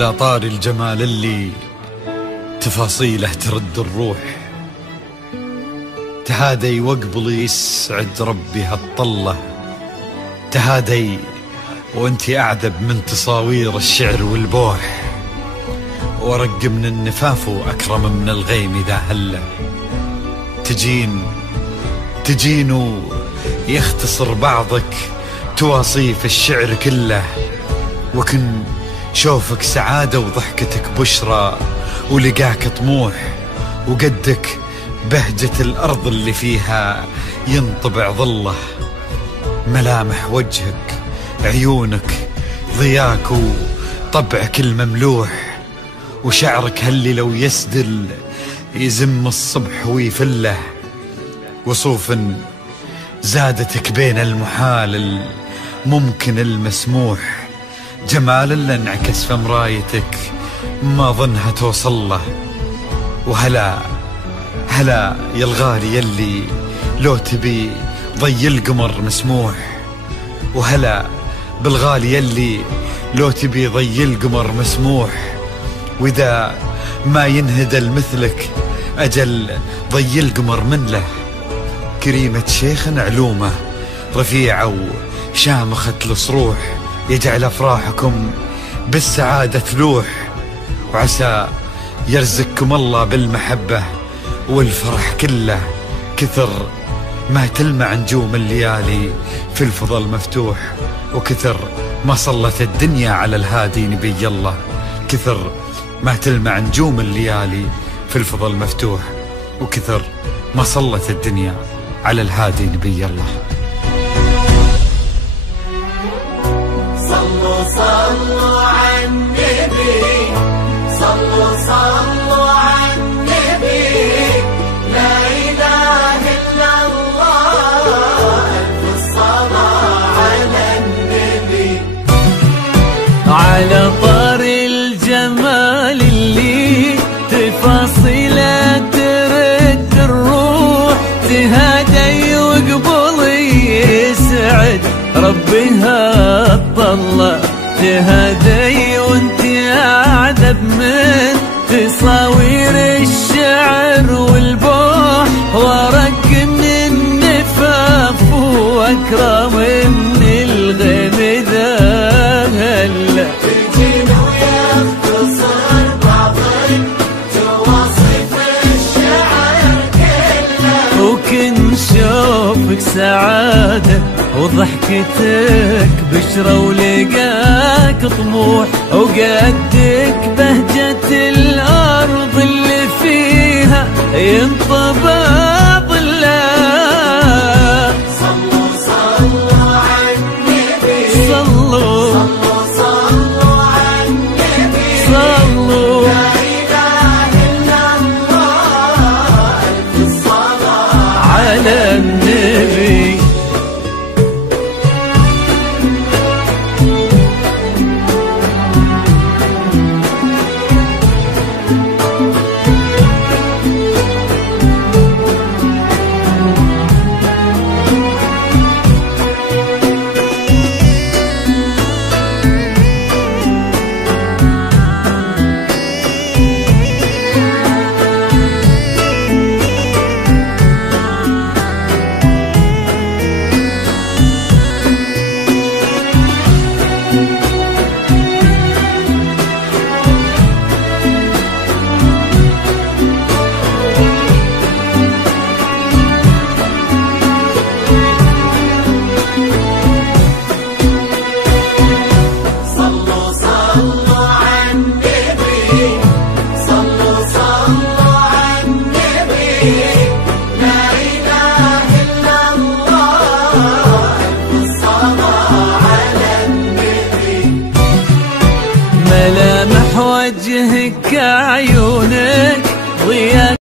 على طار الجمال اللي تفاصيله ترد الروح، تهادي وقبل يسعد ربي هالطلة، تهادي وانتي أعذب من تصاوير الشعر والبوح، ورق من النفاف وأكرم من الغيم إذا هله، تجين ويختصر بعضك تواصيف الشعر كله، وكن شوفك سعادة وضحكتك بشرى ولقاك طموح، وقدك بهجة الأرض اللي فيها ينطبع ظله، ملامح وجهك عيونك ضياك وطبعك المملوح، وشعرك هاللي لو يسدل يزم الصبح ويفله، وصوف زادتك بين المحال الممكن المسموح، جمال اللي انعكس في مرايتك ما ظنها توصل له، وهلا يا الغالي يلي لو تبي ضي القمر مسموح، وهلا بالغالي يلي لو تبي ضي القمر مسموح، واذا ما ينهدل مثلك اجل ضي القمر من له، كريمة شيخ علومه رفيعة وشامخة الصروح، يجعل أفراحكم بالسعادة تلوح، وعسى يرزقكم الله بالمحبة والفرح كله، كثر ما تلمع نجوم الليالي في الفضل مفتوح، وكثر ما صلت الدنيا على الهادي نبي الله، كثر ما تلمع نجوم الليالي في الفضل مفتوح، وكثر ما صلت الدنيا على الهادي نبي الله. صلوا على النبي، صلوا على النبي، لا إله إلا الله، ألف الصلاة على النبي. على طار الجمال اللي تفاصيله ترد الروح، تهادي وقبل يسعد ربها الطلة، تهادي وانت أعذب من تصاوير الشعر والبوح، ورق من النفاف وأكرم من الغيم ذا هلا، تجين ويختصر بعضك تواصف الشعر كله، وكن شوفك سعادة وضحكتك بشرى ولقاك طموح، وقدك بهجة الأرض اللي فيها ينطبع